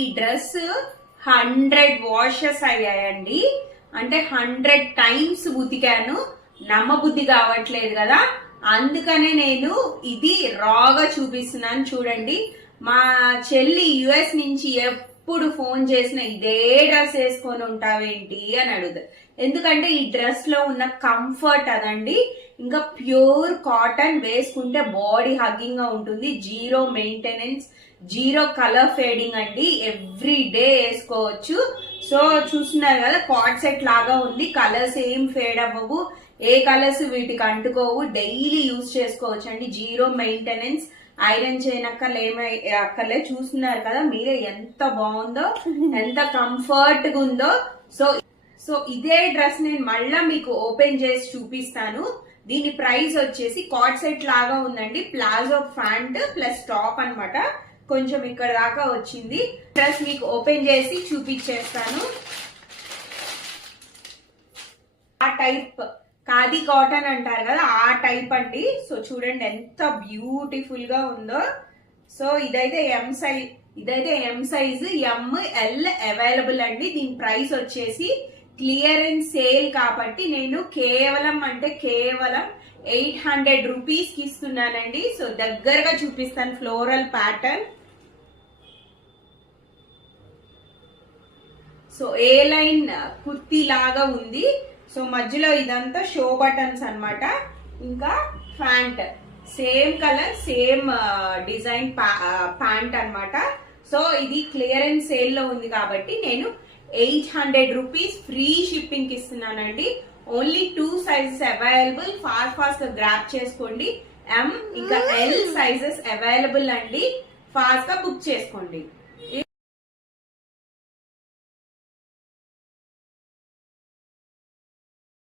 ఈ dress 100 washes అయ్యాయండి. అంటే 100 టైమ్స్ ఉతికాను. నమ్మబుద్ధి కావట్లేదు కదా, అందుకనే నేను ఇది రాగా చూపిస్తున్నాను. చూడండి, మా చెల్లి యుఎస్ నుంచి ఎప్పుడు ఫోన్ చేసినా ఇదే డ్రెస్ వేసుకొని ఉంటావేంటి అని అడుగుతారు. ఎందుకంటే ఈ డ్రెస్ లో ఉన్న కంఫర్ట్ అదండి. ఇంకా ప్యూర్ కాటన్, వేసుకుంటే బాడీ హగ్గింగ్ గా ఉంటుంది. Zero maintenance, zero colour fading అండి. ఎవ్రీ డే వేసుకోవచ్చు. సో చూస్తున్నారు కదా, కార్డ్ సెట్ లాగా ఉంది. కలర్స్ ఏం ఫేడ్ అవ్వవు, ఏ కలర్స్ వీటికి అంటుకోవు. డైలీ యూజ్ చేసుకోవచ్చు అండి. జీరో మెయింటెనెన్స్, ఐరన్ చేయనక్కర్లే. చూస్తున్నారు కదా మీరే ఎంత బాగుందో, ఎంత కంఫర్ట్ గా ఉందో. సో ఇదే డ్రెస్ నేను మళ్ళా మీకు ఓపెన్ చేసి చూపిస్తాను. దీని ప్రైస్ వచ్చేసి కార్డ్ సెట్ లాగా ఉందండి. ప్లాజో ప్యాంట్ ప్లస్ టాప్ అన్నమాట. కొంచెం ఇక్కడ దాకా వచ్చింది. డ్రెస్ మీకు ఓపెన్ చేసి చూపించేస్తాను. ఆ టైప్ ఖాదీ కాటన్ అంటారు కదా, ఆ టైప్ అండి. సో చూడండి ఎంత బ్యూటిఫుల్ గా ఉందో. సో ఇదైతే ఎం సైజ్, ఎంఎల్ అవైలబుల్ అండి. దీని ప్రైస్ వచ్చేసి క్లియరెన్స్ సేల్ కాబట్టి నేను కేవలం 800 రూపీస్ కి ఇస్తున్నానండి. సో దగ్గరగా చూపిస్తాను. Floral pattern, so A line kurti లాగా ఉంది. సో మధ్యలో ఇదంతా షో బటన్స్ అన్నమాట. ఇంకా pant same colour, same design pant అన్నమాట. సో ఇది క్లియరెన్స్ సేల్ లో ఉంది కాబట్టి నేను 800 రూపీస్ ఫ్రీ షిప్పింగ్ కి ఇస్తున్నానండి. Only 2 sizes available. ఫాస్ట్ గా గ్రాప్ చేసుకోండి. ఎం ఇంకా ఎల్ సైజెస్ అవైలబుల్ అండి. ఫాస్ట్ గా బుక్ చేసుకోండి.